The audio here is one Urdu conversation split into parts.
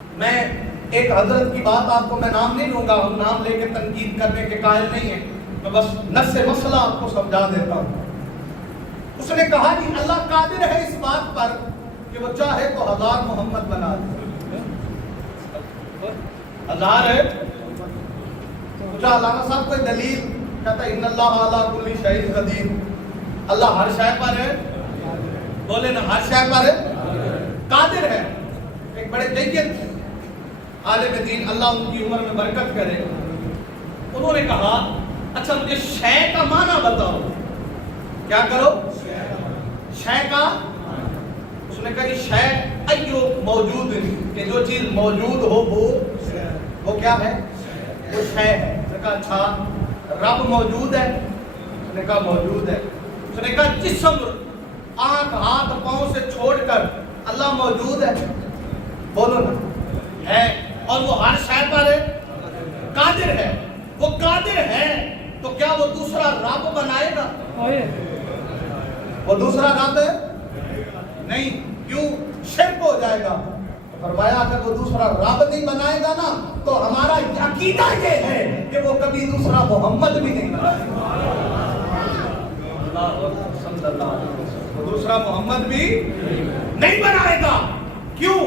میں ایک حضرت کی بات آپ کو میں نام نہیں لوں گا، ہم نام لے کے تنقید کرنے کے قائل نہیں ہیں، تو بس نص مسئلہ آپ کو سمجھا دیتا ہوں۔ اس نے کہا کہ اللہ قادر ہے اس بات پر کہ وہ چاہے تو 1000 محمد بنا دے۔ 1000 ہے، پوچھا علامہ صاحب کوئی دلیل؟ کہتا ہے ان اللہ علی کل شیء قدیر، اللہ ہر شے پر ہے، بولے نا ہر شے پر ہے، قادر ہے۔ ایک بڑے جید عالم دین، اللہ ان کی عمر میں برکت کرے، انہوں نے کہا اچھا مجھے شے کا معنی بتاؤ۔ کیا کرو؟ شے کا۔ اس نے کہا کہ شے ایو موجود ہے، کہ جو چیز موجود ہو وہ کیا ہے؟ وہ شے ہے۔ اس نے کہا اچھا رب موجود ہے؟ اس نے کہا موجود ہے۔ اس نے کہا جسم آنکھ ہاتھ پاؤں سے چھوڑ کر اللہ موجود ہے؟ بولو نا ہے، اور وہ ہر شے پر ہے، قادر ہے۔ وہ قادر ہے تو کیا وہ دوسرا رب بنائے گا؟ وہ دوسرا رب نہیں، کیوں؟ شرک ہو جائے گا۔ فرمایا اگر وہ دوسرا رب نہیں بنائے گا نا تو ہمارا عقیدہ یہ ہے کہ وہ کبھی دوسرا محمد بھی نہیں بنائے گا۔ وہ دوسرا محمد بھی نہیں بنائے گا۔ کیوں؟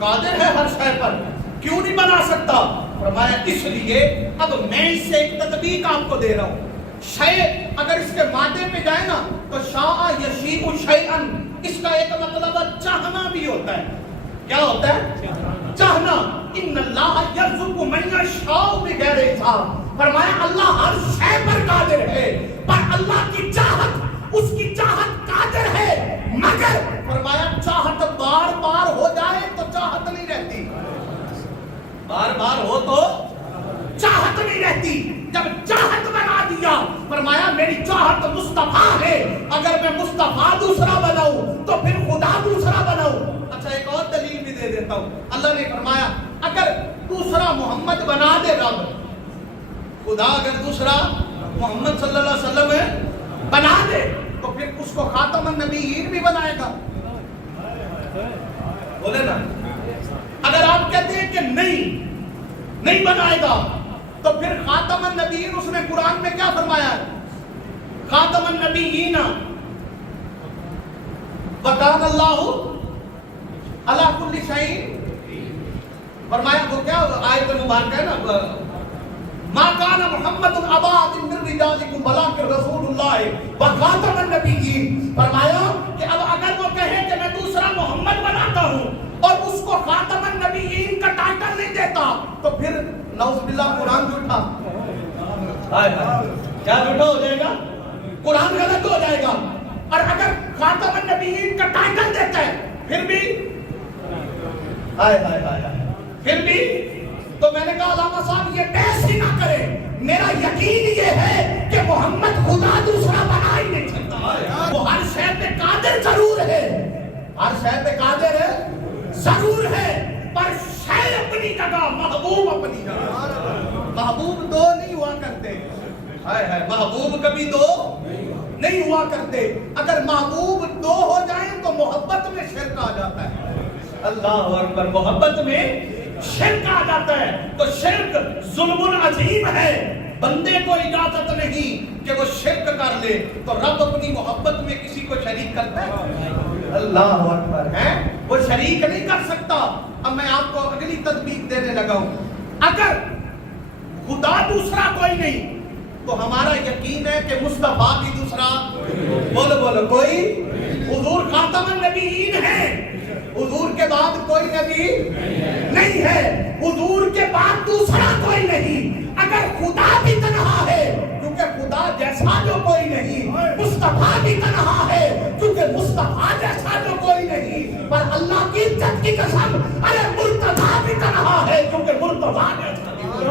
قادر ہے ہر شے پر، کیوں نہیں بنا سکتا؟ فرمایا اس لیے اب میں اس سے ایک تطبیق آپ کو دے رہا ہوں۔ شے اگر اس کے مادے پہ جائے نا تو شاء یشیء شیئا، اس کا ایک مطلب چاہنا بھی ہوتا ہے۔ کیا ہوتا ہے؟ چاہنا۔ ان اللہ یرزق من یشاء بغیر حساب۔ فرمایا اللہ ہر شے پر قادر ہے، پر اللہ کی چاہت، اس کی چاہت قادر ہے، مگر فرمایا چاہت بار بار ہو جائے تو چاہت نہیں رہتی، بار بار ہو تو چاہت نہیں رہتی۔ جب چاہت بنا دیا فرمایا میری چاہت مصطفیٰ ہے، اگر میں مصطفیٰ دوسرا بناؤں تو پھر خدا دوسرا بناؤں۔ اچھا ایک اور دلیل بھی دے دیتا ہوں۔ اللہ نے فرمایا اگر دوسرا محمد بنا دے رب، خدا اگر دوسرا محمد صلی اللہ علیہ وسلم ہے بنا دے تو پھر اس کو خاتم النبیین بھی بنائے گا۔ بولے نا اگر آپ کہتے ہیں کہ نہیں بنائے گا تو پھر خاتم النبیین اس نے قرآن میں کیا فرمایا ہے؟ خاتم النبیین وکان اللہ علی کل شیء، فرمایا وہ کیا آیت مبارکہ ہے نا، ما کان محمد ابا احد من رجالکم ولکن رسول اللہ وخاتم النبیین۔ فرمایا کہ اب اگر وہ کہے کہ میں دوسرا محمد بناتا ہوں اور اس کو خاتم النبیین کا ٹائٹل نہیں دیتا تو پھر نعوذ باللہ قرآن جھوٹا، کیا جھوٹا ہو جائے گا؟ قرآن غلط ہو جائے گا۔ اور اگر خاتم النبیین کا ٹائٹل دیتا ہے پھر بھی پھر بھی تو میں نے کہا علامہ صاحب یہ بحث ہی نہ کرے، میرا یقین یہ ہے کہ محمد خدا دوسرا بنا ہی نہیں سکتا۔ وہ ہر شے پہ قادر ضرور ہے، ہر شے پہ قادر ہے ضرور ہے، پر شے اپنی جگہ، محبوب اپنی جگہ۔ محبوب دو نہیں ہوا کرتے، محبوب کبھی دو نہیں ہوا کرتے۔ اگر محبوب دو ہو جائیں تو محبت میں شرک آ جاتا ہے۔ اللہ اکبر، محبت میں شرک آ جاتا ہے تو شرک ظلم عظیم ہے۔ بندے کو اجازت نہیں کہ وہ شرک کر لے، تو رب اپنی محبت میں کسی کو شریک کرتا ہے؟ اللہ اکبر، ہے وہ شریک نہیں کر سکتا۔ اب میں آپ کو اگلی تطبیق دینے لگا ہوں۔ اگر خدا دوسرا کوئی نہیں تو ہمارا یقین ہے کہ مصطفیٰ بھی دوسرا، بولو کوئی، حضور خاتم النبیین ہے، حضور کے بعد کوئی نبی نہیں ہے، حضور کے بعد دوسرا کوئی نہیں۔ اگر خدا بھی تنہا ہے کیونکہ خدا جیسا جو کوئی نہیں، مصطفیٰ بھی تنہا ہے کیونکہ مصطفیٰ جیسا جو کوئی نہیں، پر اللہ کی عزت کی قسم